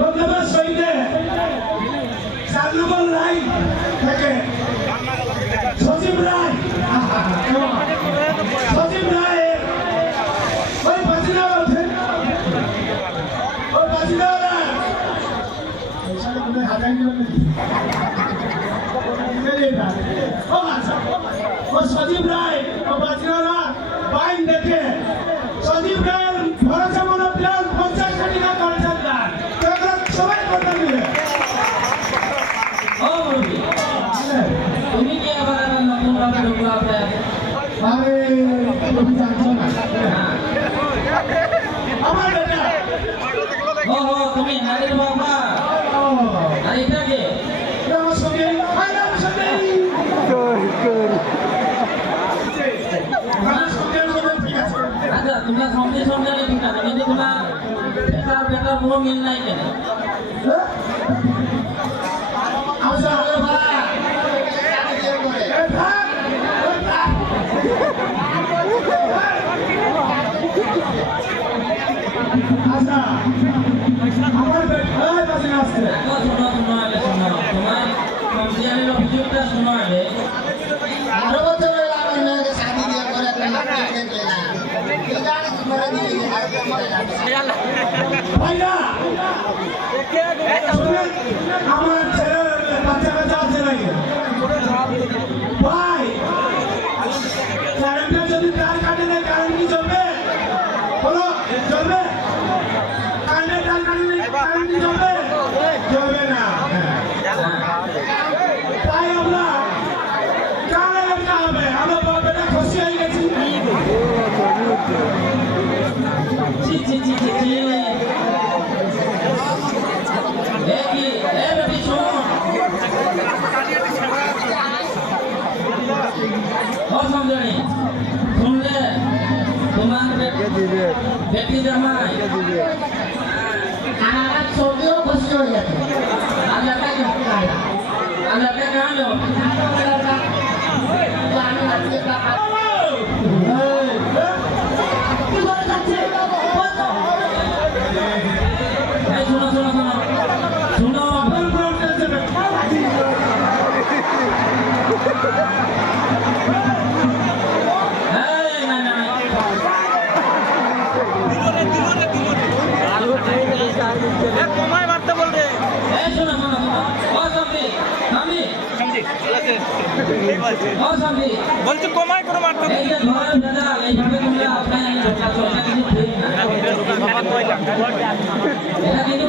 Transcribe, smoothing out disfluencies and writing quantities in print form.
ধন্যবাদ সহিতে 7 নম্বর লাইন থেকে সজীব রায় ওই বাজিনা ওঠেন ওই বাজিনা সজীব রায় ও বাজিনা বাইন দেখে সজীব রায়ের ভরসা মনে প্ল্যান 50 কোটি টাকা করেছেন সবাই কথা দিলে তুমি কি আবার নতুন ভাবে ঢুকলো আপনার আরে তুমি জানছো না আমার বেটা ও তুমি নারীর বাবা আর এটা কে আমার সঙ্গে আমার সঙ্গে ঠিক আছে আচ্ছা তোমরা সঙ্গে সঙ্গে ঠিক আছে কিন্তু তোমার বেটার কোনো মিল নাই কেন আচ্ছা আচ্ছা আমার কাছে আসছে তোমার কমপ্লেনের অভিযোগটা শোনো আগে 12 বছর হলো আমার মেয়েকে শাদি দিয়ে করে একটা নাতি দেখলে না কি জানি তোমরা দিয়ে ভাইরা আমার ছেলে বাচ্চা কাচ্চা আছে নাকি ভাই কারেন্টটা যদি তার কাটে দেয় কারেন্ট কি চলবে বলো চলবে কারেন্টের তার কাটে দেয় কারেন্ট কি চলবে চলবে না তাই আমরা কানে একটা হবে আমরা বাবাটা খুশি হয়ে গেছি জি জি জি জি জি দেখি এ বেটি শোন ও সমঝনি শুনলে তোমার বেটি জামাই আমার ছবিও খুশি হয়ে যাবে আজ একটা কাজ আমি আজকে টাকা কি করে যাচ্ছে এই শোনো শোনো শোনো শোনো আপনার উপর টেনশন এই না না কমায় মারতে বলবে এই শোনো শোনো শোনো ও সামনে সামনে ও সামনে বলছি কমায় করে মারতে এই যে ঘরের ভেজাল এইভাবে তোমরা আপনার ঝগড়া করতে কিন্তু ঠিক না এটা কিন্তু